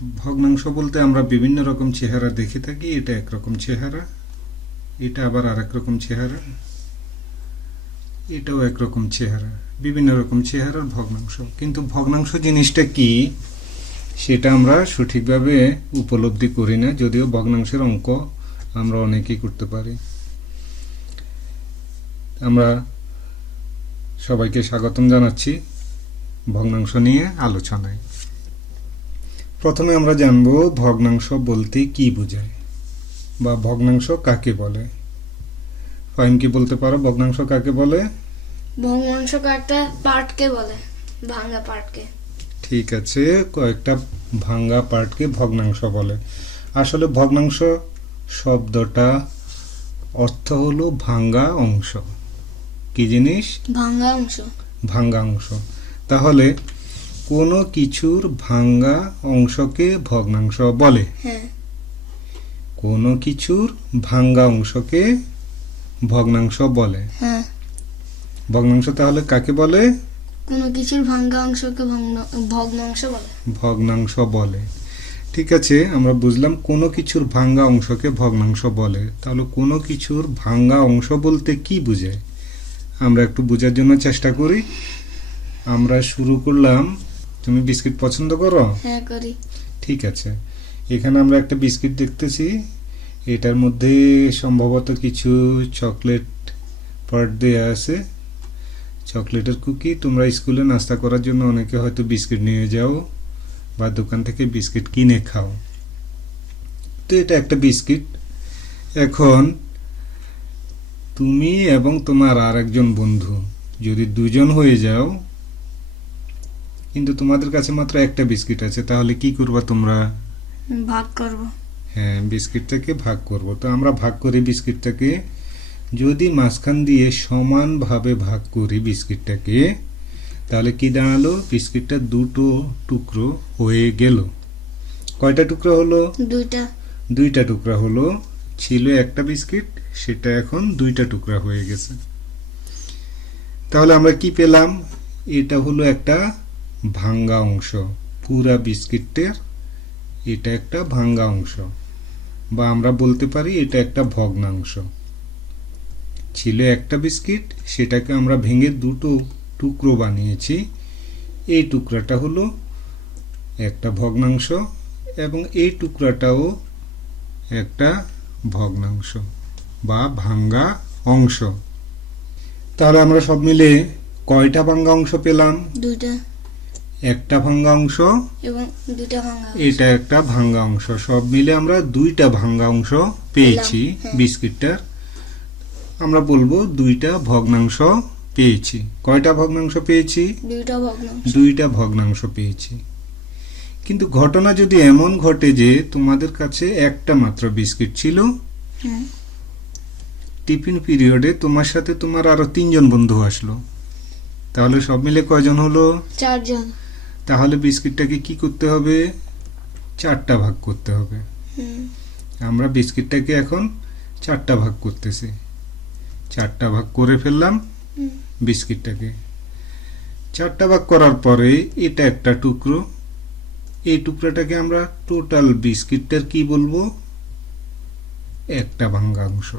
ভগ্নাংশ বলতে আমরা বিভিন্ন রকম চেহারা দেখে থাকি। এটা একরকম চেহারা, এটা আবার আরেক রকম চেহারা, এটাও একরকম চেহারা, বিভিন্ন রকম চেহারার ভগ্নাংশ। কিন্তু ভগ্নাংশ জিনিসটা কি সেটা আমরা সঠিকভাবে উপলব্ধি করি না, যদিও ভগ্নাংশের অঙ্ক আমরা অনেকেই করতে পারি। আমরা সবাইকে স্বাগতম জানাচ্ছি ভগ্নাংশ নিয়ে আলোচনায়। প্রথমে আমরা জানব ভগ্নাংশ বলতে কি বোঝায় বা ভগ্নাংশ কাকে বলে। ফাহিম কি বলতে পারো ভগ্নাংশ কাকে বলে? ভগ্নাংশ কয়েকটা পার্টকে বলে, ভাঙা পার্টকে। ঠিক আছে, কয়েকটা ভাঙা পার্টকে ভগ্নাংশ বলে। আসলে ভগ্নাংশ শব্দটা অর্থ হলো ভাঙা অংশ। কি জিনিস? ভাঙা অংশ। ভাঙা অংশ। তাহলে কোনো কিছুর ভাঙা অংশকে ভগ্নাংশ বলে। হ্যাঁ, কোনো কিছুর ভাঙা অংশকে ভগ্নাংশ বলে। হ্যাঁ, ভগ্নাংশ তাহলে কাকে বলে? কোনো কিছুর ভাঙা অংশকে ভগ্নাংশ বলে। ভগ্নাংশ বলে। ঠিক আছে, আমরা বুঝলাম কোনো কিছুর ভাঙা অংশকে ভগ্নাংশ বলে। তাহলে কোনো কিছুর ভাঙা অংশ বলতে কি বোঝায় আমরা একটু বোঝার জন্য চেষ্টা করি। আমরা শুরু করলাম। তুমি বিস্কিট পছন্দ করো? হ্যাঁ, করি। ঠিক আছে, এখানে আমরা একটা বিস্কিট দেখতেছি। এটার মধ্যে সম্ভবত কিছু চকলেট পার্ট দেয়া আছে, চকলেটের কুকি। তোমরা স্কুলে নাস্তা করার জন্য অনেকে হয়তো বিস্কিট নিয়ে যাও বা দোকান থেকে বিস্কিট কিনে খাও। তো এটা একটা বিস্কিট। এখন তুমি এবং তোমার আর একজন বন্ধু যদি দুজন হয়ে যাও, কিন্তু তোমাদের কাছে মাত্র একটা বিস্কিট আছে, তাহলে কি করবা তোমরা? ভাগ করব। হ্যাঁ, বিস্কিটটাকে ভাগ করব। তো আমরা ভাগ করি বিস্কিটটাকে। যদি মাঝখান দিয়ে সমানভাবে ভাগ করি বিস্কিটটাকে, তাহলে কি দাঁড়ালো? বিস্কিটটা দুটো টুকরো হয়ে গেল। কয়টা টুকরো হলো? দুইটা টুকরা হলো। ছিল একটা বিস্কিট, সেটা এখন দুইটা টুকরা হয়ে গেছে। তাহলে আমরা কি পেলাম? এটা হলো একটা ভাঙ্গা অংশ। পুরা বিস্কিটের এটা একটা ভাঙ্গা অংশ, বা আমরা বলতে পারি এটা একটা ভগ্নাংশ। ছিল একটা বিস্কিট, সেটাকে আমরা ভেঙে দুটো টুকরো বানিয়েছি। এই টুকরাটা হলো একটা ভগ্নাংশ এবং এই টুকরাটাও একটা ভগ্নাংশ বা ভাঙ্গা অংশ। তাহলে আমরা সব মিলে কয়টা ভাঙ্গা অংশ পেলাম? দুইটা। একটা ভাঙ্গা অংশ এবং দুইটা ভাঙা। এটা একটা ভাঙ্গা অংশ। সব মিলে আমরা দুইটা ভাঙ্গা অংশ পেয়েছি বিস্কিটটার। আমরা বলবো দুইটা ভগ্নাংশ পেয়েছি। কয়টা ভগ্নাংশ পেয়েছি? দুইটা ভগ্নাংশ পেয়েছি। কিন্তু ঘটনা যদি এমন ঘটে যে তোমাদের কাছে একটা মাত্র বিস্কিট ছিল, টিফিন পিরিয়ডে তোমার সাথে তোমার আরো 3 জন বন্ধু আসলো, তাহলে সব মিলে কয়জন হলো? 4 জন। তাহলে বিস্কিটটাকে কি করতে হবে? 4টা ভাগ করতে হবে। আমরা বিস্কিটটাকে এখন 4টা ভাগ করতেছি। 4টা ভাগ করে ফেললাম বিস্কিটটাকে। 4টা ভাগ করার পরে এটা একটা টুকরো। এই টুকরাটাকে আমরা টোটাল বিস্কিটটার কি বলবো? একটা ভাঙ্গা অংশ।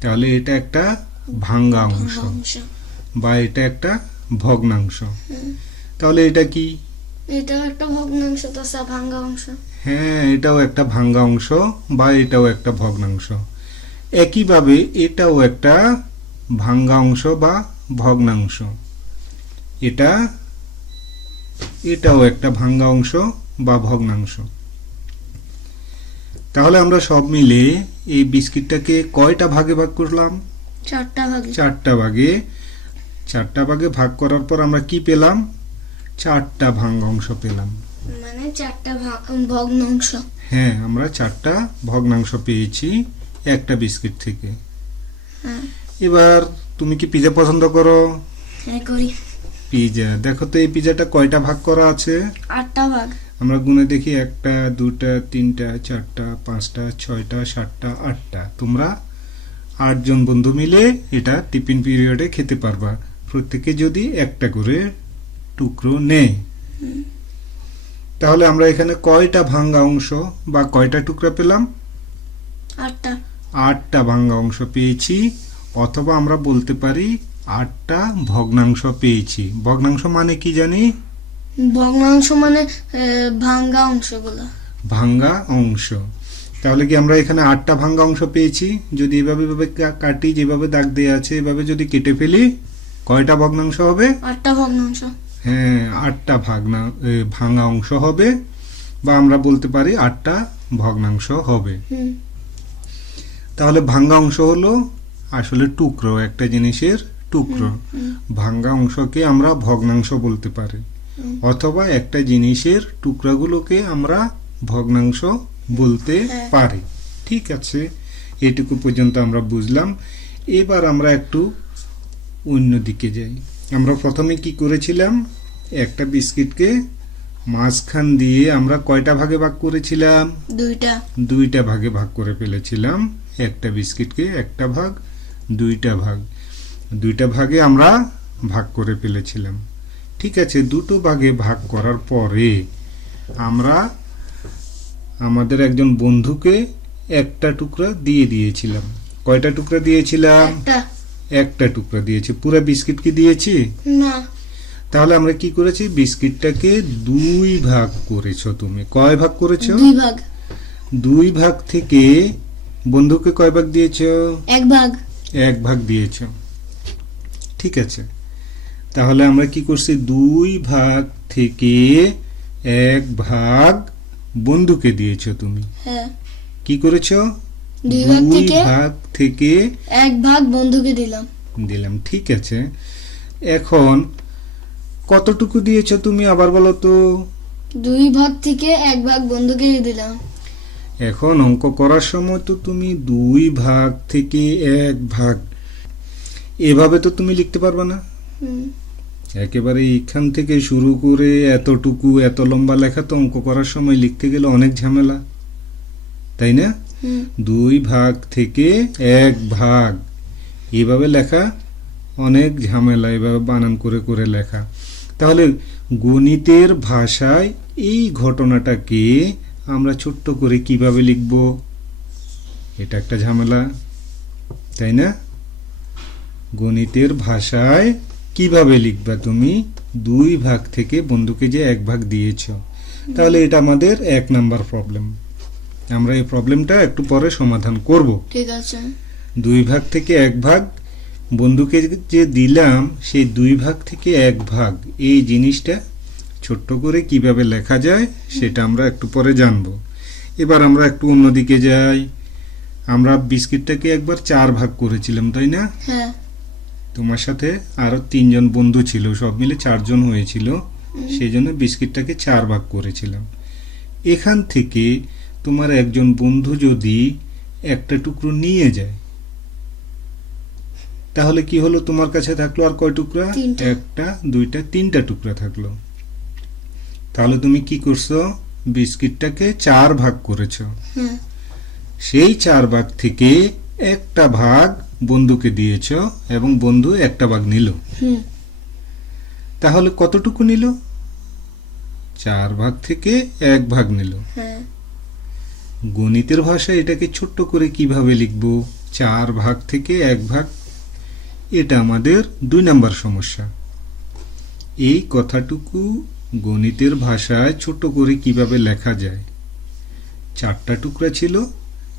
তাহলে এটা একটা ভাঙ্গা অংশ বা এটা একটা ভগ্নাংশ। তাহলে এটা কি? এটাও একটা ভগ্নাংশ, তাছাড়া ভাঙ্গা অংশ। হ্যাঁ, এটাও একটা ভাঙ্গা অংশ বা এটাও একটা ভগ্নাংশ। একইভাবে এটাও একটা ভাঙ্গা অংশ বা ভগ্নাংশ। এটাও একটা ভাঙ্গা অংশ বা ভগ্নাংশ। তাহলে আমরা সব মিলে এই বিস্কিটটাকে কয়টা ভাগে ভাগ করলাম? 4টা ভাগে। 4টা ভাগে। 4টা ভাগে ভাগ করার পর আমরা কি পেলাম? 4টা ভাঙ্গা অংশ পেলাম, মানে 4টা ভগ্নাংশ। হ্যাঁ, আমরা 4টা ভগ্নাংশ পেয়েছি একটা বিস্কিট থেকে। এবার তুমি কি পিজা পছন্দ করো? হ্যাঁ, করি। পিজা দেখো তো, এই পিজাটা কয়টা ভাগ করা আছে? 8টা ভাগ। আমরা গুনে দেখি। 1টা 2টা 3টা 4টা 5টা 6টা 7টা 8টা। তোমরা 8 জন বন্ধু মিলে এটা টিফিন পিরিয়ডে খেতে পারবা, প্রত্যেকে যদি একটা করে টুকরো নেয়। তাহলে আমরা এখানে কয়টা ভাঙ্গা অংশ বা কয়টা টুকরা পেলাম? 8টা। 8টা ভাঙ্গা অংশ পেয়েছি, অথবা আমরা বলতে পারি 8টা ভগ্নাংশ পেয়েছি। ভগ্নাংশ মানে কি জানি? ভগ্নাংশ মানে ভাঙ্গা অংশগুলো। ভাঙ্গা অংশ। তাহলে কি আমরা এখানে 8টা ভাঙ্গা অংশ পেয়েছি? যদি এভাবে কাটি, যেভাবে দাগ দেওয়া আছে এভাবে যদি কেটে ফেলি, কয়টা ভগ্নাংশ হবে? 8টা ভগ্নাংশ। হ্যাঁ, 8টা ভাঙ্গা অংশ হবে, বা আমরা বলতে পারি 8টা ভগ্নাংশ হবে। তাহলে ভাঙ্গা অংশ হলো আসলে টুকরো, একটা জিনিসের টুকরো। ভাঙ্গা অংশকে আমরা ভগ্নাংশ বলতে পারি, অথবা একটা জিনিসের টুকরাগুলোকে আমরা ভগ্নাংশ বলতে পারি। ঠিক আছে, এটুকু পর্যন্ত আমরা বুঝলাম। এবার আমরা একটু অন্যদিকে যাই। আমরা প্রথমে কি করেছিলাম? একটা বিস্কিটকে মাঝখান দিয়ে আমরা কয়টা ভাগে ভাগ করেছিলাম? 2টা ভাগে ভাগ করে ফেলেছিলাম। একটা বিস্কিটকে একটা ভাগ, 2টা ভাগ, 2টা ভাগে আমরা ভাগ করে ফেলেছিলাম। ঠিক আছে, দুটো ভাগে ভাগ করার পরে আমরা আমাদের একজন বন্ধুকে একটা টুকরা দিয়ে দিয়েছিলাম। কয়টা টুকরা দিয়েছিলাম? একটা টুকরা দিয়েছি। পুরো বিস্কিট কি দিয়েছি? না। তাহলে আমরা কি করেছি? বিস্কিটটাকে 2 ভাগ করেছো তুমি। কয় ভাগ করেছো? 2 ভাগ। 2 ভাগ থেকে বন্ধুকে কয় ভাগ দিয়েছো? 1 ভাগ। 1 ভাগ দিয়েছো। ঠিক আছে, তাহলে আমরা কি করছি? 2 ভাগ থেকে 1 ভাগ বন্ধুকে দিয়েছো তুমি। হ্যাঁ। কি করেছো? 2 ভাগ থেকে 1 ভাগ বন্ধুকে দিলাম। ঠিক আছে, এখন কতটুকু দিয়েছো তুমি আবার বলো তো? 2 ভাগ থেকে 1 ভাগ বন্ধুকে দিলাম। এখন অঙ্ক করার সময় তো তুমি 2 ভাগ থেকে 1 ভাগ এভাবে তো তুমি লিখতে পারবে না। একেবারে এইখান থেকে শুরু করে এতটুকু, এত লম্বা লেখা তো অঙ্ক করার সময় লিখতে গেলে অনেক ঝামেলা, তাই না? 2 ভাগ থেকে 1 ভাগ এভাবে লেখা অনেক ঝামেলা, এভাবে বানান করে করে লেখা। তাহলে গণিতের ভাষায় এই ঘটনাটাকে আমরা ছোট্ট করে কিভাবে লিখব? এটা একটা ঝামেলা, তাই না? গণিতের ভাষায় কিভাবে লিখবা তুমি? 2 ভাগ থেকে বন্ধুকে যে 1 ভাগ দিয়েছো, তাহলে এটা আমাদের 1 নাম্বার প্রবলেম। আমরা এই প্রবলেমটা একটু পরে সমাধান করব। ঠিক আছে। 2 ভাগ থেকে 1 ভাগ বন্ধুকে যে দিলাম, সেই 2 ভাগ থেকে 1 ভাগ এই জিনিসটা ছোট্ট করে কিভাবে লেখা যায় সেটা আমরা একটু পরে জানবো। এবার আমরা একটু অন্যদিকে যাই। আমরা বিস্কিটটাকে একবার 4 ভাগ করেছিলাম, তাই না? হ্যাঁ। তোমার সাথে আরো 3 জন বন্ধু ছিল, সব মিলে 4 জন হয়েছিল, সেই জন্য বিস্কিটটাকে 4 ভাগ করেছিলাম। এখান থেকে তোমার একজন বন্ধু যদি একটা টুকরো নিয়ে যায়, তাহলে কি হলো? তোমার কাছে থাকলো আর কয় টুকরা? 1টা, 2টা, 3টা টুকরা থাকলো। তাহলে তুমি কি করছো? বিস্কিটটাকে 4 ভাগ করেছো। সেই 4 ভাগ থেকে একটা ভাগ বন্ধুকে দিয়েছো এবং বন্ধু একটা ভাগ নিল। তাহলে কতটুকু নিল? 4 ভাগ থেকে 1 ভাগ নিল। গণিতের ভাষায় এটাকে ছোট্ট করে কিভাবে লিখবো? 4 ভাগ থেকে 1 ভাগ। এটা আমাদের 2 নাম্বার সমস্যা। এই কথাটুকু গণিতের ভাষায় ছোট করে কিভাবে লেখা যায়? 4টা টুকরা ছিল,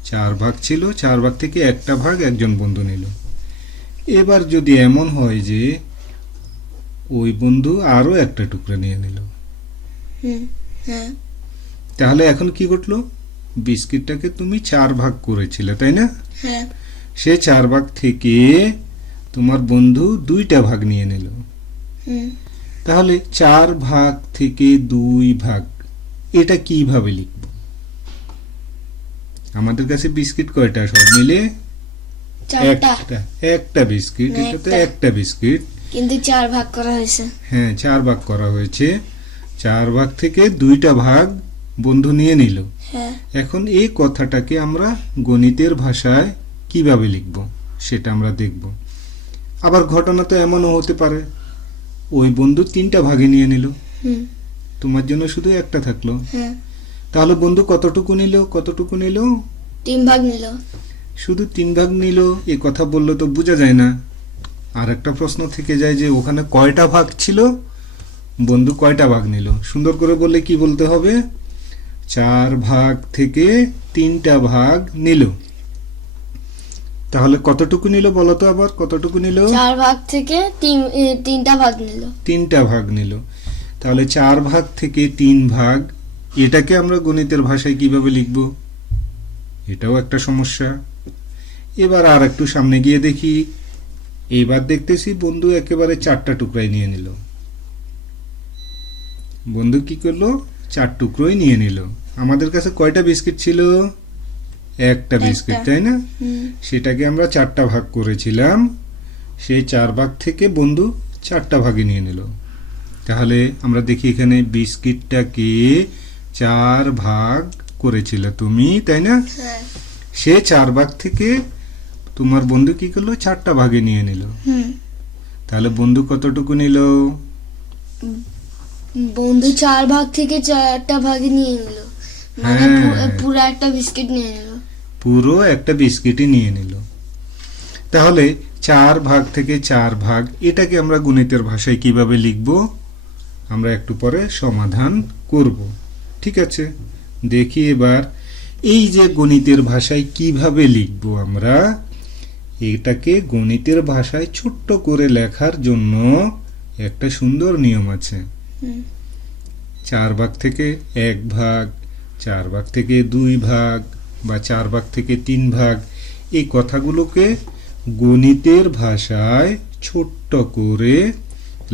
4 ভাগ ছিল, 4 ভাগ থেকে একটা ভাগ একজন বন্ধু নিল। এবার যদি এমন হয় যে ওই বন্ধু আরো একটা টুকরা নিয়ে নিল, তাহলে এখন কি ঘটলো? বিস্কিটটাকে তুমি 4 ভাগ করেছিলে, তাই না? সে 4 ভাগ থেকে তোমার বন্ধু 2টা ভাগ নিয়ে নিল। তাহলে 4 ভাগ থেকে 2 ভাগ এটা কিভাবে লিখব? আমাদের কাছে বিস্কিট কয়টা? সব মিলে একটা বিস্কিট। এটা তো একটা বিস্কিট, কিন্তু 4 ভাগ করা হয়েছে। হ্যাঁ, 4 ভাগ করা হয়েছে। 4 ভাগ থেকে 2টা ভাগ বন্ধু নিয়ে নিল। এখন এই কথাটাকে আমরা গণিতের ভাষায় কিভাবে লিখব সেটা আমরা দেখব। আবার ঘটনা তো এমনও হতে পারে ওই বন্ধু 3টা ভাগে নিয়ে নিল, তোমার জন্য শুধু একটা থাকলো। হ্যাঁ, তাহলে বন্ধু কতটুকু নিল, কতটুকু নিল? 3 ভাগ নিল। শুধু 3 ভাগ নিল, এ কথা বললে তো বোঝা যায় না। আর একটা প্রশ্ন থেকে যায় যে ওখানে কয়টা ভাগ ছিল, বন্ধু কয়টা ভাগ নিল? সুন্দর করে বললে কি বলতে হবে? 4 ভাগ থেকে 3টা ভাগ নিল। তাহলে কতটুকু নিল বলো তো আবার, কতটুকু নিল? 4 ভাগ থেকে 3টা ভাগ নিল। 3টা ভাগ নিল। তাহলে 4 ভাগ থেকে 3 ভাগ, এটাকে আমরা গণিতের ভাষায় কিভাবে লিখব? এটাও একটা সমস্যা। এবার আর একটু সামনে গিয়ে দেখি। এবার দেখতেছি বন্ধু একেবারে 4টা টুকরাই নিয়ে নিল। বন্ধু কি করলো? 4 টুকরোই নিয়ে নিল। আমাদের কাছে কয়টা বিস্কিট ছিল? একটা বিস্কিট, তাই না? সেটাকে আমরা 4টা ভাগ করেছিলাম। সেই 4 ভাগ থেকে বন্ধু 4টা ভাগে নিয়ে নিল। তাহলে আমরা দেখি এখানে বিস্কিটটাকে 4 ভাগ করেছিল তুমি, তাই না? হ্যাঁ। সে 4 ভাগ থেকে তোমার বন্ধু কি করলো? 4টা ভাগে নিয়ে নিল। তাহলে বন্ধু কতটুকু নিল? বন্ধু 4 ভাগ থেকে 4টা ভাগে নিয়ে নিল, মানে হ্যাঁ। পুরো একটা বিস্কিট নিয়ে নিল। পুরো একটা বিস্কিটই নিয়ে নিল। তাহলে 4 ভাগ থেকে 4 ভাগ, এটাকে আমরা গণিতের ভাষায় কিভাবে লিখব? আমরা একটু পরে সমাধান করব। ঠিক আছে, দেখি এবার এই যে গণিতের ভাষায় কিভাবে লিখব আমরা। এটাকে গণিতের ভাষায় ছোট্ট করে লেখার জন্য একটা সুন্দর নিয়ম আছে। 4 ভাগ থেকে 1 ভাগ, 4 ভাগ থেকে 2 ভাগ, বা 4 ভাগ থেকে 3 ভাগ, এই কথাগুলোকে গণিতের ভাষায় ছোট্ট করে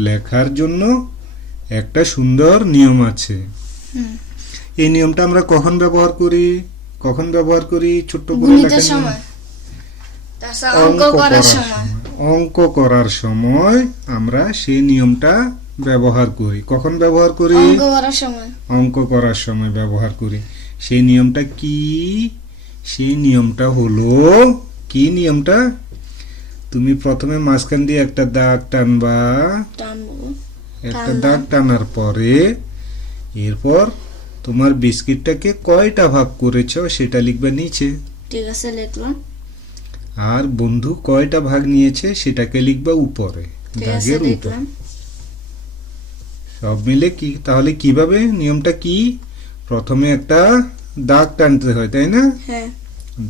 লেখার জন্য একটা সুন্দর নিয়ম আছে। এই নিয়মটা আমরা কখন ব্যবহার করি? কখন ব্যবহার করি ছোট্ট করে গণিতের লেখার জন্য? সময়, তাছাড়া অঙ্ক করার সময়। অঙ্ক করার সময় আমরা সেই নিয়মটা ব্যবহার করি। কখন ব্যবহার করি? অঙ্ক করার সময়। অঙ্ক করার সময় ব্যবহার করি। সেই নিয়মটা কি? সেই নিয়মটা হলো, কি নিয়মটা? তুমি প্রথমে মাঝখান দিয়ে একটা দাগ টানবা। টানবো। একটা দাগ টানার পরে এরপর তোমার বিস্কিটটাকে কয়টা ভাগ করেছো সেটা লিখবে নিচে। ঠিক আছে, লিখলাম। আর বন্ধু কয়টা ভাগ নিয়েছে সেটাকে লিখবা উপরে, ঠিক আছে, দাগের উপরে। লিখলাম। সব মিলে কি তাহলে কিভাবে? নিয়মটা কি? প্রথমে একটা দাগ টানতে হয়, তাই না? হ্যাঁ।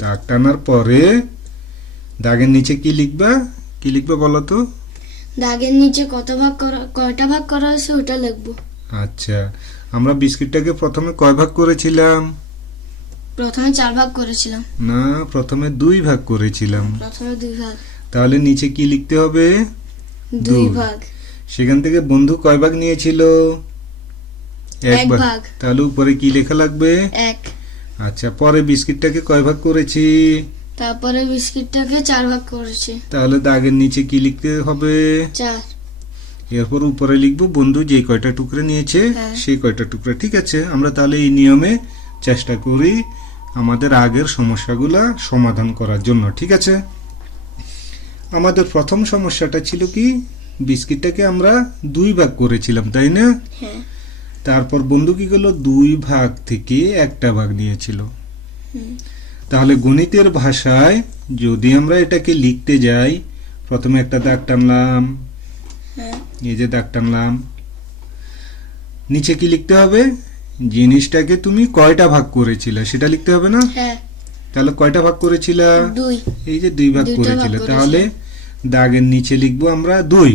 দাগ টানার পরে দাগের নিচে কি লিখবা? কি লিখবা বলো তো? দাগের নিচে কয়টা ভাগ করা হয়েছে ওটা লিখবো। আচ্ছা, আমরা বিস্কিটটাকে প্রথমে কয় ভাগ করেছিলাম? প্রথমে 4 ভাগ করেছিলাম। না, প্রথমে 2 ভাগ করেছিলাম। প্রথমে 2 ভাগ। তাহলে নিচে কি লিখতে হবে? 2 দুই। ভাগ। সেখান থেকে বন্ধু কয় ভাগ নিয়েছিল? 1 ভাগ। তাহলে উপরে কি লেখা লাগবে? 1। আচ্ছা, পরে বিস্কিটটাকে কয় ভাগ করেছি? তারপরে বিস্কিটটাকে 4 ভাগ করেছি। তাহলে দাগের নিচে কি লিখতে হবে? 4। এরপর উপরে লিখবো বন্ধু যে কয়টা টুকরা নিয়েছে হ্যাঁ। সেই কয়টা টুকরা। ঠিক আছে, আমরা তাহলে এই নিয়মে চেষ্টা করি আমাদের আগের সমস্যাগুলা সমাধান করার জন্য। ঠিক আছে, আমাদের প্রথম সমস্যাটা ছিল কি? বিস্কিটটাকে আমরা 2 ভাগ করেছিলাম, তাই না? হ্যাঁ। তারপর বন্ধু কি করলো? 2 ভাগ থেকে একটা ভাগ নিয়েছিল। তাহলে গণিতের ভাষায় যদি আমরা এটাকে লিখতে যাই, প্রথমে একটা দাগ টানলাম। হ্যাঁ। এই যে দাগ টানলাম। নিচে কি লিখতে হবে? জিনিসটাকে তুমি কয়টা ভাগ করেছিলে সেটা লিখতে হবে না? হ্যাঁ। তাহলে কয়টা ভাগ করেছিলা? 2। এই যে 2 ভাগ 2টা করেছিলে। ভাগ তাহলে দাগের নিচে লিখবো আমরা 2।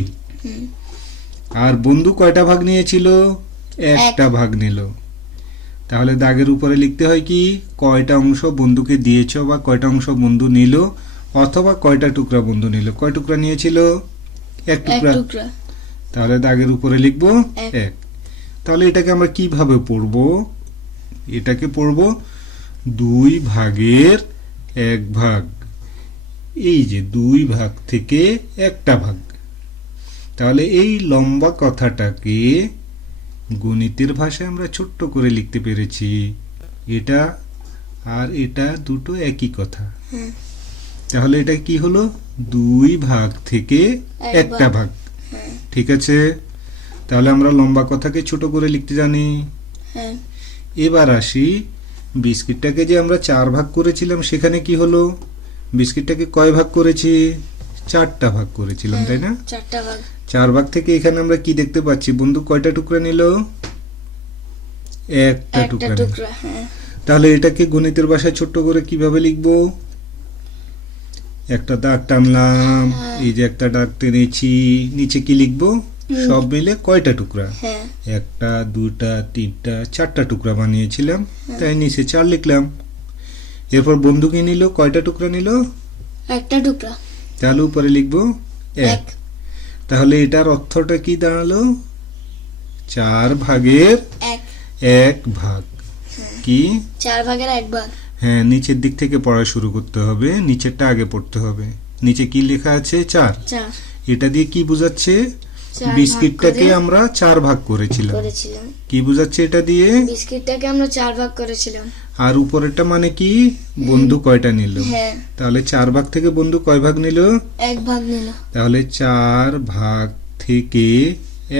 আর বন্ধু কয়টা ভাগ নিয়েছিল? একটা ভাগ নিল। তাহলে দাগের উপরে লিখতে হয় কি? কয়টা অংশ বন্ধুকে দিয়েছো বা কয়টা অংশ বন্ধু নিল, অথবা কয়টা টুকরা বন্ধু নিল। কয় টুকরা নিয়েছিল? 1 এক টুকরা। টুকরা। তাহলে দাগের উপরে লিখবো এক। 1। তাহলে এটাকে আমরা কিভাবে পড়বো? এটাকে পড়বো 2 ভাগের 1 ভাগ। এই যে 2 ভাগ থেকে একটা ভাগ। তাহলে এই লম্বা কথাটাকে গণিতের ভাষায় আমরা ছোট্ট করে লিখতে পেরেছি। এটা আর এটা দুটো একই কথা। তাহলে এটা কি হলো? 2 ভাগ থেকে একটা ভাগ। ঠিক আছে, তাহলে আমরা লম্বা কথাকে ছোট করে লিখতে জানি। হ্যাঁ এবার আসি, বিস্কিটটাকে যে আমরা 4 ভাগ করেছিলাম সেখানে কি হলো? বিস্কিটটাকে কয় ভাগ করেছি? 4টা ভাগ করেছিলাম, তাই না? 4টা ভাগ। 4 ভাগ থেকে এখানে আমরা কি দেখতে পাচ্ছি? বন্ধু কয়টা টুকরা নিল? একটা একটা টুকরা নিল। টুকরা। হ্যাঁ তাহলে এটাকে গণিতের ভাষায় ছোট্ট করে কিভাবে লিখবো? একটা দাগ টানলাম, এই যে একটা দাগ টেনেছি, নিচে কি লিখবো? সব মিলে কয়টা টুকরা? হ্যাঁ একটা, দুটা, তিনটা, 4টা টুকরা বানিয়েছিলাম, তাই নিচে 4 লিখলাম। এরপর বন্ধু কি নিল? কয়টা টুকরা নিল? একটা টুকরা। তাহলে উপরে লিখবো 1। তাহলে এটার অর্থটা কি দাঁড়ালো? 4 ভাগের 1 ভাগ। কি? 4 ভাগের 1 ভাগ। হ্যাঁ, নিচের দিক থেকে পড়া শুরু করতে হবে, নিচেরটা আগে পড়তে হবে। নিচে কি লেখা আছে? 4। এটা দিয়ে কি বোঝাচ্ছে? বিস্কিটটাকে আমরা 4 ভাগ করেছিলাম। কি বোঝাচ্ছে এটা দিয়ে? বিস্কিটটাকে আমরা 4 ভাগ করেছিলাম। আর উপরেরটা মানে কি? বন্ধু কয়টা নিল? হ্যাঁ তাহলে 4 ভাগ থেকে বন্ধু কয় ভাগ নিল? 1 ভাগ নিল। তাহলে 4 ভাগ থেকে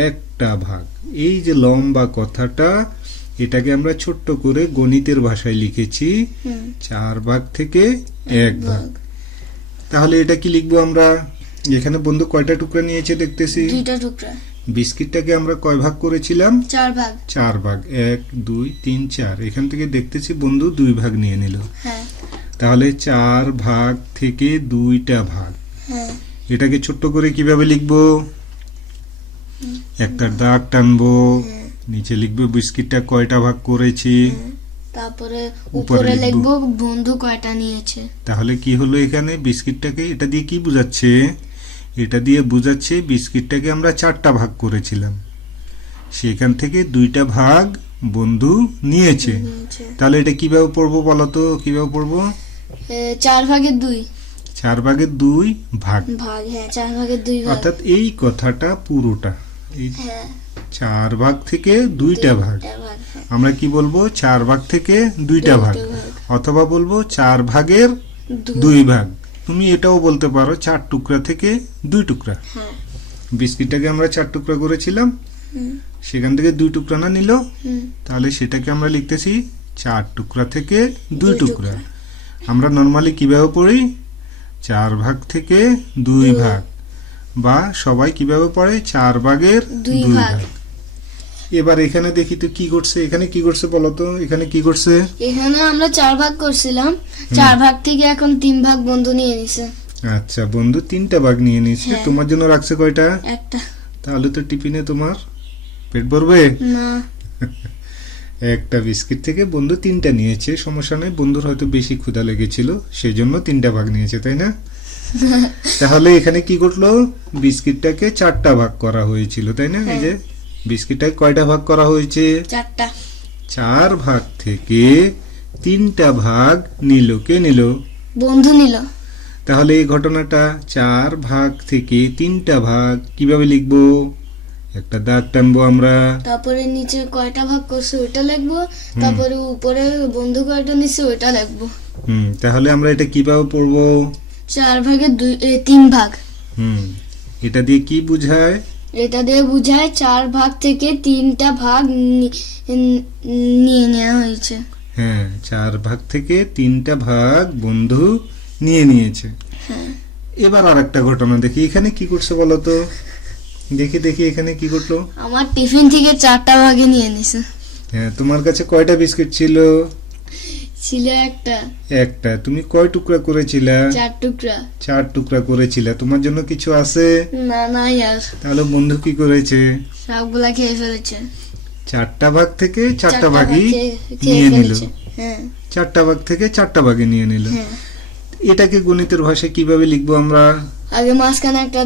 একটা ভাগ। এই যে লম্বা কথাটা, এটাকে আমরা ছোট্ট করে গণিতের ভাষায় লিখেছি 4 ভাগ থেকে 1 ভাগ। তাহলে এটা কি লিখবো আমরা? এখানে বন্ধু কয়টা টুকরা নিয়েছে দেখতেছি? 2টা টুকরা। বিস্কিটটাকে আমরা কয় ভাগ করেছিলাম? 4 ভাগ। 4 ভাগ। 1 2 3 4। এখান থেকে দেখতেছি বন্ধু 2 ভাগ নিয়ে নিল। হ্যাঁ তাহলে 4 ভাগ থেকে 2টা ভাগ। হ্যাঁ এটাকে ছোট্ট করে কিভাবে লিখবো? একটা দাগ টানবো, নিচে লিখবো বিস্কিটটা কয়টা ভাগ করেছি, তারপরে উপরে উপরে লিখবো লিখবো বন্ধু কয়টা নিয়েছে। তাহলে কি হলো? এখানে বিস্কিটটাকে এটা দিয়ে কি বোঝাচ্ছে? এটা দিয়ে বোঝাচ্ছে বিস্কিটটাকে আমরা 4টা ভাগ করেছিলাম, সেখান থেকে 2টা ভাগ বন্ধু নিয়েছে। তাহলে এটা কিভাবে পড়বো বলো তো? কিভাবে পড়বো? 4 ভাগের 2 4 ভাগের 2 ভাগ। হ্যাঁ 4 ভাগের 2 ভাগ। অর্থাৎ এই কথাটা পুরোটা এই হ্যাঁ 4 ভাগ থেকে 2টা ভাগ। আমরা কি বলবো? 4 ভাগ থেকে 2টা ভাগ, অথবা বলবো 4 ভাগের 2 ভাগ। তুমি এটাও বলতে পারো 4 টুকরা থেকে 2 টুকরা। বিস্কিটটাকে আমরা 4 টুকরা করেছিলাম, সেখান থেকে 2 টুকরা না নিল, তাহলে সেটাকে আমরা লিখতেছি 4 টুকরা থেকে 2 টুকরা। আমরা নরমালি কিভাবে পড়ি? 4 ভাগ থেকে 2 ভাগ, বা সবাই কিভাবে পড়ে? 4 ভাগের 2 ভাগ। এবার এখানে দেখি তো কি করছে। এখানে কি করছে বলো তো? এখানে কি করছে? এখানে আমরা 4 ভাগ করছিলাম, 4 ভাগ থেকে এখন 3 ভাগ বন্ধু নিয়ে নিছে। আচ্ছা, বন্ধু 3টা ভাগ নিয়ে নিয়েছে। হ্যাঁ। তোমার জন্য রাখছে কয়টা? একটা। তাহলে তো টিফিনে তোমার পেট ভরবে না। একটা বিস্কিট থেকে বন্ধু 3টা নিয়েছে, সমস্যা নেই। বন্ধুর হয়তো বেশি ক্ষুধা লেগেছিল, সেজন্য 3টা ভাগ নিয়েছে, তাই না? তাহলে এখানে কি ঘটলো? বিস্কিটটাকে 4টা ভাগ করা হয়েছিল, তাই না? এই যে বিস্কিটটাকে কয়টা ভাগ করা হয়েছে? 4টা। 4 ভাগ থেকে 3টা ভাগ নিল। কে নিল? বন্ধু নিল। তাহলে এই ঘটনাটা 4 ভাগ থেকে 3টা ভাগ কিভাবে লিখবো? একটা দাগ টানবো আমরা, তারপরে নিচে কয়টা ভাগ করছে ওটা লিখবো, তারপরে উপরে বন্ধু কয়টা নিছে ওটা লিখবো। তাহলে আমরা এটা কিভাবে পড়বো? 4 ভাগের 3 ভাগ। এটা দিয়ে কি বোঝায়? এটা দিয়ে বোঝায় 4 ভাগ থেকে 3টা ভাগ নিয়ে নেওয়া হয়েছে। হ্যাঁ, 4 ভাগ থেকে 3টা ভাগ বন্ধু নিয়ে নিয়েছে। এবার আরেকটা ঘটনা দেখি। এখানে কি করছে বলো তো? দেখি দেখি এখানে কি করলো? আমার টিফিন থেকে 4টা ভাগে নিয়ে নিছে। হ্যাঁ, তোমার কাছে কয়টা বিস্কিট ছিল? ছিল একটা। তুমি কয় টুকরা করেছিলা? 4 টুকরা। 4 টুকরা করেছিলা। তোমার জন্য কিছু আছে? না না यार। তাহলে বন্ধু কি করেছে? সবগুলা খেয়ে ফেলেছে। 4টা ভাগ থেকে 4টা ভাগই নিয়ে নিল। হ্যাঁ, 4টা ভাগ থেকে 4টা ভাগে নিয়ে নিল। এটাকে গণিতের ভাষায় কিভাবে লিখবো আমরা? আগে মাঝখানে একটা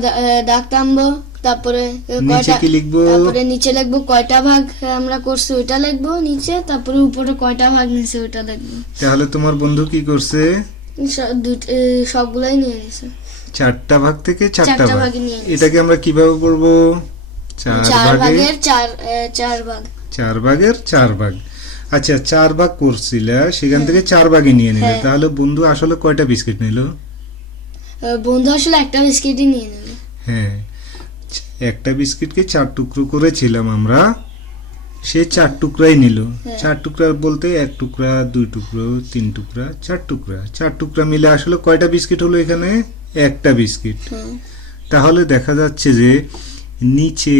দাগ টানবো, তারপরে নিচে কি লিখবো? তারপরে নিচে লিখবো কয়টা ভাগ আমরা করছি ওইটা লিখবো নিচে, তারপরে উপরে কয়টা ভাগ নিছে ওইটা লিখবো। তাহলে তোমার বন্ধু কি করছে? সবগুলাই নিয়ে নিছে। 4টা ভাগ থেকে 4টা ভাগ। ভাগে নিয়ে নিছে। এটাকে আমরা কিভাবে পড়বো? 4 ভাগের 4 ভাগ। 4 ভাগের 4 ভাগ। আচ্ছা, 4 ভাগ করছিলা, সেখান থেকে 4 ভাগে নিয়ে নিলে। তাহলে বন্ধু আসলে কয়টা বিস্কিট নিল? বন্ধু আসলে একটা বিস্কিটই নিয়ে নিল। হ্যাঁ, একটা বিস্কিটকে 4 টুকরো করেছিলাম আমরা, সে 4 টুকরাই নিল। হ্যাঁ। 4 টুকরা বলতে 1 টুকরা, 2 টুকরো, 3 টুকরা, 4 টুকরা। 4 টুকরা মিলে আসলে কয়টা বিস্কিট হলো এখানে? একটা বিস্কিট। হ্যাঁ। তাহলে দেখা যাচ্ছে যে নিচে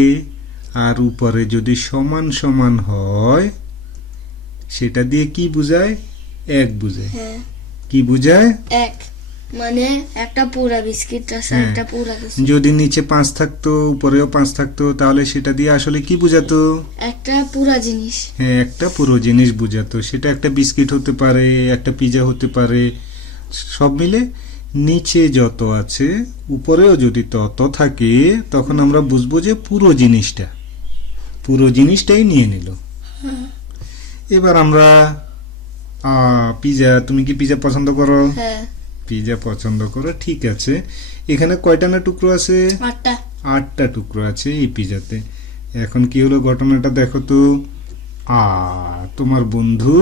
আর উপরে যদি সমান সমান হয়, সেটা দিয়ে কি বোঝায়? 1 বোঝায়। হ্যাঁ। কি বোঝায়? এক মানে একটা পুরা বিস্কিট আছে, হ্যাঁ। একটা পুরা বিস্কিট। যদি নিচে 5 থাকতো, উপরেও 5 থাকতো, তাহলে সেটা দিয়ে আসলে কি বোঝাতো? একটা পুরা জিনিস। হ্যাঁ, একটা পুরো জিনিস বোঝাতো। সেটা একটা বিস্কিট হতে পারে, একটা পিজা হতে পারে, সব মিলে নিচে যত আছে উপরেও যদি তত থাকে, তখন আমরা বুঝবো যে পুরো জিনিসটাই নিয়ে নিল। এবার আমরা পিজা, তুমি কি পিজা পছন্দ করো? হ্যাঁ। পিজা পছন্দ করো, ঠিক আছে। এখানে কয়টা না টুকরো আছে? 8টা। 8টা টুকরো আছে এই পিজাতে। এখন কি হলো ঘটনাটা দেখো তো। তোমার বন্ধু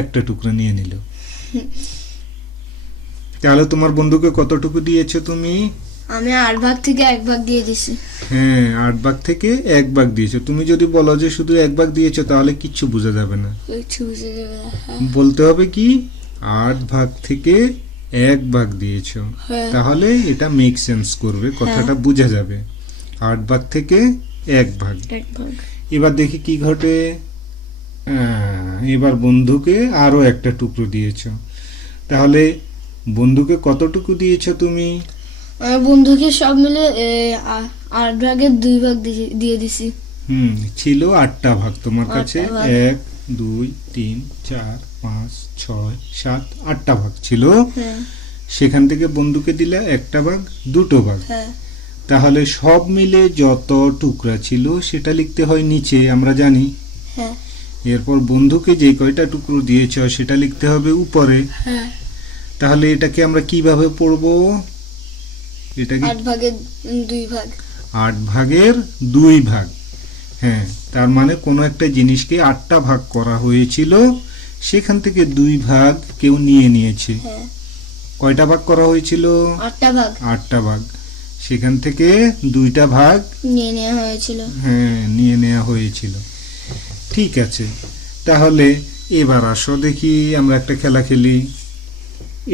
একটা টুকরো নিয়ে নিল। তাহলে তোমার বন্ধুকে কতটুকু দিয়েছো তুমি? আমি 8 ভাগ থেকে 1 ভাগ দিয়ে দিছি। হ্যাঁ, 8 ভাগ থেকে 1 ভাগ দিয়েছো। তুমি যদি বলো যে শুধু 1 ভাগ দিয়েছো, তাহলে কিচ্ছু বোঝা যাবে না। কিছু বুঝে যাবে না। হ্যাঁ। বলতে হবে কি 8 ভাগ থেকে 1 ভাগ দিয়েছো, হ্যাঁ। তাহলে এটা মেক সেন্স করবে, কথাটা বোঝা যাবে। 8 ভাগ থেকে 1 ভাগ। 1 ভাগ। এবার দেখি কি ঘটে। এবার বন্ধুকে আরো একটা টুকরো দিয়েছো। তাহলে বন্ধুকে কতটুকু দিয়েছো তুমি? আমি বন্ধুকে সব মিলে 8 ভাগের 2 ভাগ দিয়ে দিছি। ছিল 8টা ভাগ তোমার কাছে। 8টা ভাগ। 1 2 3 4 5 6 7 8টা ভাগ ছিল। হ্যাঁ। সেখান থেকে বন্ধুকে দিলা একটা ভাগ, দুটো ভাগ। হ্যাঁ। তাহলে সব মিলে যত টুকরা ছিল সেটা লিখতে হয় নিচে, আমরা জানি। হ্যাঁ। এরপর বন্ধুকে যে কয়টা টুকরো দিয়েছো সেটা লিখতে হবে উপরে। হ্যাঁ। তাহলে এটাকে আমরা কিভাবে পড়বো? এটাকে 8 ভাগের 2 ভাগ। 8 ভাগের 2 ভাগ। হ্যাঁ, তার মানে কোনো একটা জিনিসকে 8টা ভাগ করা হয়েছিল, সেখান থেকে 2 ভাগ কেউ নিয়ে নিয়েছে। হ্যাঁ। কয়টা ভাগ করা হয়েছিল? 8টা ভাগ 8টা ভাগ। সেখান থেকে 2টা ভাগ নিয়ে নেওয়া হয়েছিল। হ্যাঁ, নিয়ে নেওয়া হয়েছিল। ঠিক আছে, তাহলে এবার আসো দেখি আমরা একটা খেলা খেলি।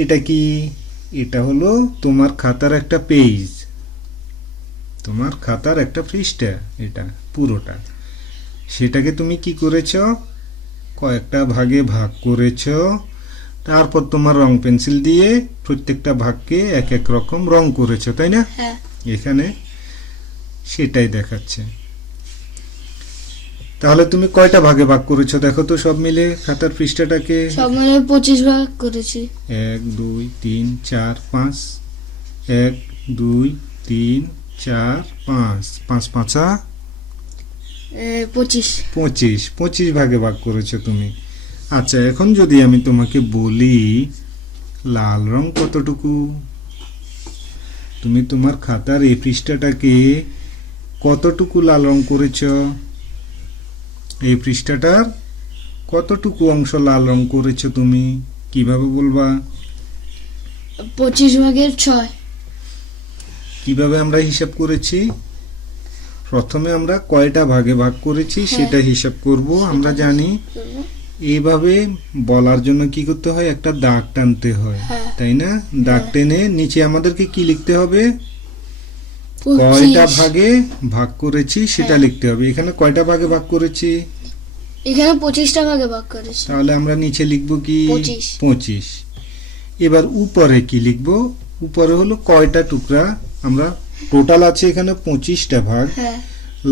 এটা কি? এটা হলো তোমার খাতার একটা পেজ, তোমার খাতার একটা পৃষ্ঠা, এটা পুরোটা। সেটাকে তুমি কি করেছো? কয়েকটা ভাগে ভাগ করেছো। তারপর তোমার রং পেন্সিল দিয়ে প্রত্যেকটা ভাগকে এক এক রকম রং করেছো, তাই না? হ্যাঁ। এখানে সেটাই দেখাচ্ছে। তাহলে তুমি কয়টা ভাগে ভাগ করেছো দেখো তো সব মিলে খাতার পৃষ্ঠাটাকে? সব মিলে 25 ভাগ করেছি। 1 2 3 4 5 1 2 3 4 5 5 5 25। 25 ভাগে ভাগ করেছো তুমি। আচ্ছা, এখন যদি আমি তোমাকে বলি লাল রং কতটুকু, তুমি তোমার খাতার এই পৃষ্ঠাটাকে কতটুকু লাল রং করেছো? এই পৃষ্ঠাটার কতটুকু অংশ লাল রং করেছো তুমি? কিভাবে বলবা? 25 ভাগের 6। কিভাবে আমরা হিসাব করেছি? প্রথমে আমরা কয়টা ভাগে ভাগ করেছি সেটা হিসাব করব, আমরা জানি। এইভাবে বলার জন্য কি করতে হয়? একটা দাগ টানতে হয়, হ্যাঁ। তাই না? দাগ টেনে নিচে আমাদেরকে কি লিখতে হবে? 25 কয়টা ভাগে ভাগ করেছি সেটা হ্যাঁ। লিখতে হবে। এখানে কয়টা ভাগে ভাগ করেছি? এখানে 25টা ভাগে ভাগ করেছি। তাহলে আমরা নিচে লিখব কি? 25। 25। এবার উপরে কি লিখব? উপরে হলো কয়টা টুকরা, আমরা টোটাল আছে এখানে 25টা ভাগ। হ্যাঁ।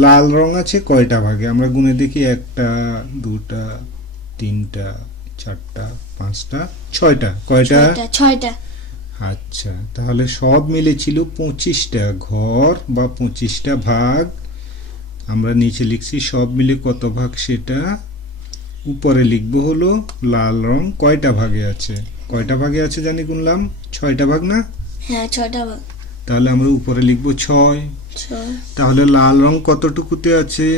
লাল রং আছে কয়টা ভাগে আমরা গুনে দেখি? 1টা 2টা 3টা 4টা 5টা 6টা। কয়টা? 6টা। আচ্ছা, তাহলে সব মিলে ছিল 25টা ঘর বা 25টা ভাগ। আমরা নিচে লিখছি সব মিলে কত ভাগ সেটা। উপরে লিখবো হলো লাল রং কয়টা ভাগে আছে। কয়টা ভাগে আছে জানি গুনলাম? 6টা ভাগ না? হ্যাঁ, 6টা ভাগ। তাহলে আমরা উপরে লিখবো 6। 6। তাহলে লাল রং কতটুকুতে আছে?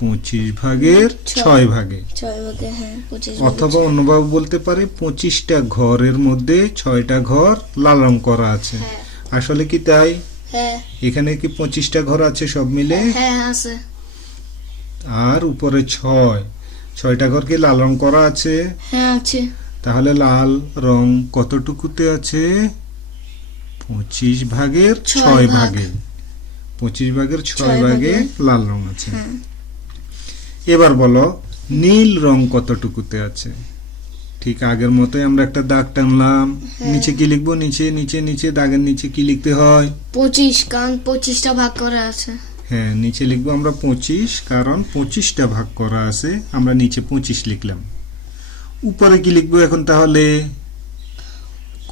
25 ভাগের 6 ভাগে। 6 ভাগে, হ্যাঁ 25 অথবা অন্যভাবে বলতে পারে 25টা ঘরের মধ্যে 6টা ঘর লাল রং করা আছে। হ্যাঁ। আসলে কি তাই? হ্যাঁ এখানে কি 25টা ঘর আছে সব মিলে? হ্যাঁ আছে। আর উপরে 6টা ঘর কি লাল রং করা আছে? হ্যাঁ আছে। তাহলে লাল রং কতটুকুতে আছে? 25 ভাগের 6 ভাগে। 25 ভাগের 6 ভাগে লাল রং আছে। হ্যাঁ। এবার বলো নীল রং কতটুকুতে আছে? ঠিক আগের মতোই আমরা একটা দাগ টানলাম। নিচে কি লিখবো? নিচে নিচে নিচে দাগের নিচে কি লিখতে হয়? 25, কারণ 25টা ভাগ করা আছে। হ্যাঁ, নিচে লিখবো আমরা 25, কারণ 25টা ভাগ করা আছে। আমরা নিচে 25 লিখলাম। উপরে কি লিখবো এখন তাহলে?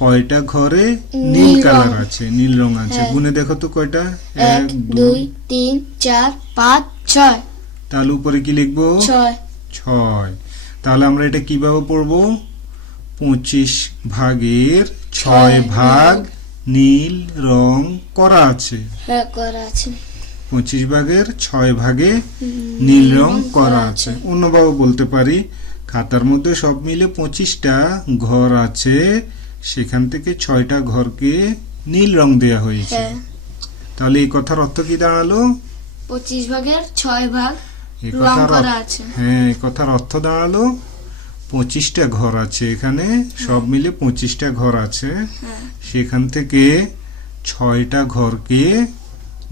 কয়টা ঘরে নীল কালার আছে, নীল রং আছে? গুনে দেখো তো কয়টা? 1 2 3 4 5 6। তাহলে উপরে কি লিখবো? 6। তাহলে আমরা এটা কিভাবে পড়বো? 25 ভাগের 6 ভাগ নীল রং করা আছে। হ্যাঁ করা আছে। 25 ভাগের 6 ভাগে নীল রং করা আছে। অন্যভাবে বলতে পারি, খাতার মধ্যে সব মিলে 25টা ঘর আছে, সেখান থেকে 6টা ঘরকে নীল রং দেয়া হয়েছে। তাহলে এই কথার অর্থ কি দাঁড়ালো? 25 ভাগের 6 ভাগ এই রং কথার করা আছে। হ্যাঁ, এই কথার অর্থ দাঁড়ালো 25টা ঘর আছে এখানে, সব মিলে 25টা ঘর আছে, সেখান থেকে 6টা ঘরকে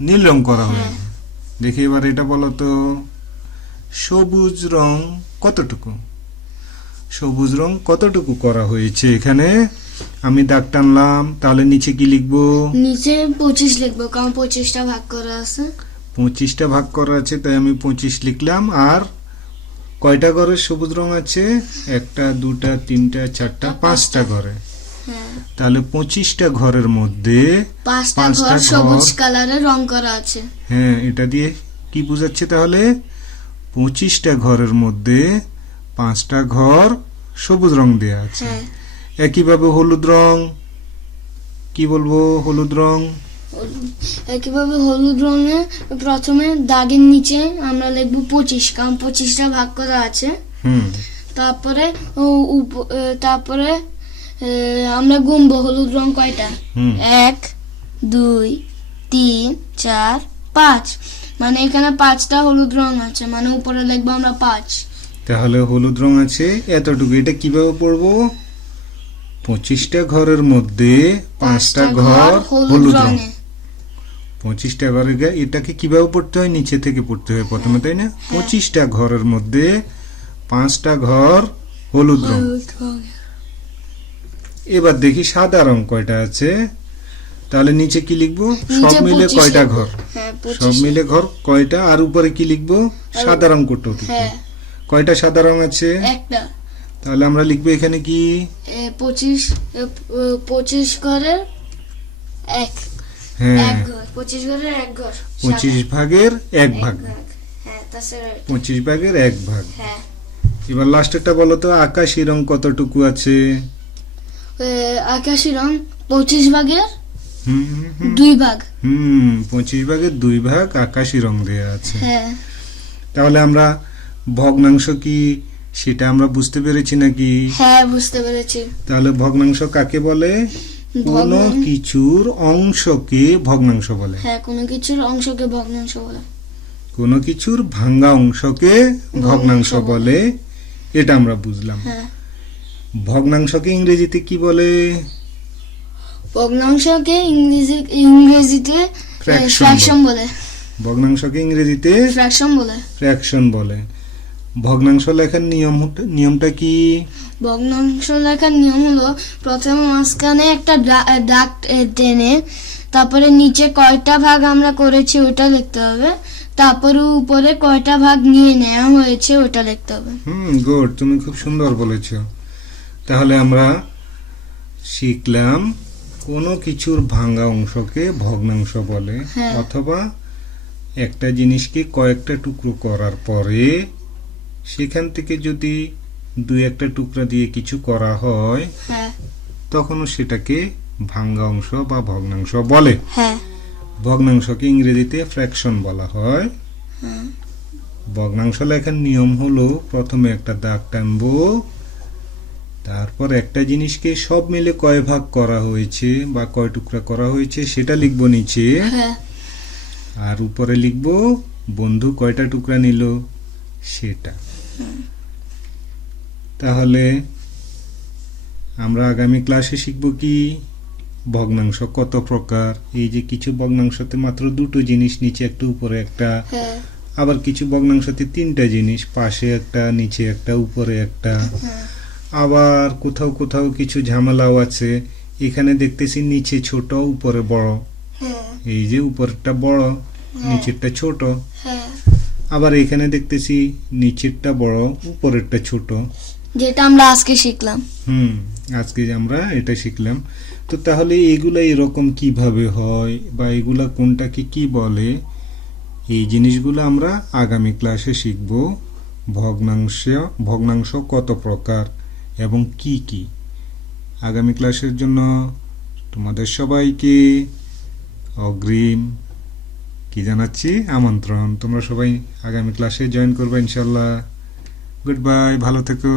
নীল রং করা হয়েছে। দেখি এবার এটা বলো তো, সবুজ রং কতটুকু? সবুজ রং কতটুকু করা হয়েছে এখানে? আমি দাগ টানলাম, তাহলে নিচে কি লিখবো? নিচে 25 লিখবো, কারণ 25টা ভাগ করা আছে। 25টা ভাগ করা আছে, তাই আমি 25 লিখলাম। আর কয়টা ঘরে সবুজ রং আছে? 1টা 2টা 3টা 4টা 5টা ঘরে। তাহলে 25টা ঘরের মধ্যে 5টা ঘর সবুজ কালারের রং করা আছে। হ্যাঁ, এটা দিয়ে কি বোঝাচ্ছে তাহলে? 25টা ঘরের মধ্যে 5টা ঘর সবুজ রং দেয়া আছে। একইভাবে হলুদ রং কি বলবো? হলুদ রং একইভাবে হলুদ রঙে প্রথমে দাগের নিচে আমরা লিখবো 25, কারণ 25টা ভাগ করা আছে। তারপরে তারপরে আমরা গুনবো হলুদ রং কয়টা। 1 2 3 4 5, মানে এখানে 5টা হলুদ রং আছে, মানে উপরে লিখবো আমরা 5। তাহলে হলুদ রং আছে এতটুকু। এটা কিভাবে পড়বো? 25টা ঘরের মধ্যে 5টা ঘর হলুদ রং। 25টা ঘরে এটাকে কিভাবে পড়তে হয়? নিচে থেকে পড়তে হয় প্রথমে, তাই না? 25টা ঘরের মধ্যে 5টা ঘর হলুদ রং। এবার দেখি সাদা রং কয়টা আছে। তাহলে নিচে কি লিখবো? সব মিলে কয়টা ঘর? সব মিলে ঘর কয়টা? আর উপরে কি লিখবো? সাদা রং কতটুকু? কয়টা সাদা রং আছে? একটা। তাহলে আমরা লিখবো এখানে কি? 25 ঘরের 1। হ্যাঁ, 25 ঘরের 1 ঘর। 25 ভাগের 1 ভাগ। হ্যাঁ, তাছাড়া 25 ভাগের 1 ভাগ। এবার লাস্টেরটা বলো তো, আকাশি রং কতটুকু আছে? আকাশি রং 25 ভাগের 2 ভাগ। 25 ভাগের 2 ভাগ আকাশি রং দেয়া আছে। তাহলে আমরা ভগ্নাংশ কি সেটা আমরা বুঝতে পেরেছি নাকি? হ্যাঁ, বুঝতে পেরেছি। তাহলে ভগ্নাংশ কাকে বলে? কোনো কিছুর অংশকে ভগ্নাংশ বলে। হ্যাঁ, কোনো কিছুর অংশকে ভগ্নাংশ বলে। কোনো কিছুর ভাঙা অংশকে ভগ্নাংশ বলে, এটা আমরা বুঝলাম। ভগ্নাংশকে ইংরেজিতে কি বলে? ভগ্নাংশকে ইংরেজিতে ফ্র্যাকশন বলে। ভগ্নাংশকে ইংরেজিতে ফ্র্যাকশন বলে। ভগ্নাংশ লেখার নিয়মটা কি? ভগ্নাংশ লেখার নিয়ম হলো, প্রথমে মাঝখানে একটা দাগ টেনে, তারপরে নিচে কয়টা ভাগ আমরা করেছি ওটা লিখতে হবে, তারপরে উপরে কয়টা ভাগ নিয়ে নেওয়া হয়েছে ওটা লিখতে হবে। গুড, তুমি খুব সুন্দর বলেছো। তাহলে আমরা শিখলাম কোনো কিছুর ভাঙা অংশকে ভগ্নাংশ বলে, অথবা একটা জিনিসকে কয়েকটা টুকরো করার পরে সেখান থেকে যদি 2-1টা টুকরা দিয়ে কিছু করা হয়, তখনও সেটাকে ভাঙা অংশ বা ভগ্নাংশ বলে। ভগ্নাংশকে ইংরেজিতে ফ্র্যাকশন বলা হয়। ভগ্নাংশ লেখার নিয়ম হলো, প্রথমে একটা দাগ টানবো, তারপর একটা জিনিসকে সব মিলে কয় ভাগ করা হয়েছে বা কয় টুকরা করা হয়েছে সেটা লিখবো নিচে, হ্যাঁ আর উপরে লিখবো বন্ধু কয়টা টুকরা নিল সেটা। তাহলে আমরা আগামী ক্লাসে শিখব কি ভগ্নাংশ কত প্রকার। এই যে কিছু ভগ্নাংশতে মাত্র দুটো জিনিস, নিচে একটা উপরে একটা, হ্যাঁ আবার কিছু ভগ্নাংশতে তিনটা জিনিস, পাশে একটা নিচে একটা উপরে একটা। হ্যাঁ আবার কোথাও কোথাও কিছু ঝামেলাও আছে, এখানে দেখতেছি নিচে ছোট উপরে বড়, হ্যাঁ এই যে উপরেরটা বড় নিচেরটা ছোট। হ্যাঁ আবার এখানে দেখতেছি নিচেরটা বড় উপরেরটা ছোট। যেটা আমরা আজকে শিখলাম। আজকে আমরা এটা শিখলাম। তো তাহলে এগুলা এরকম কিভাবে হয় বা এগুলা কোনটাকে কি বলে, এই জিনিসগুলো আমরা আগামী ক্লাসে শিখব। ভগ্নাংশ কত প্রকার এবং কি কি। আগামী ক্লাসের জন্য তোমাদের সবাইকে অগ্রিম কি জানাচ্ছি, আমন্ত্রণ। তোমরা সবাই আগামী ক্লাসে জয়েন করবে ইনশাল্লাহ। গুড বাই, ভালো থেকো।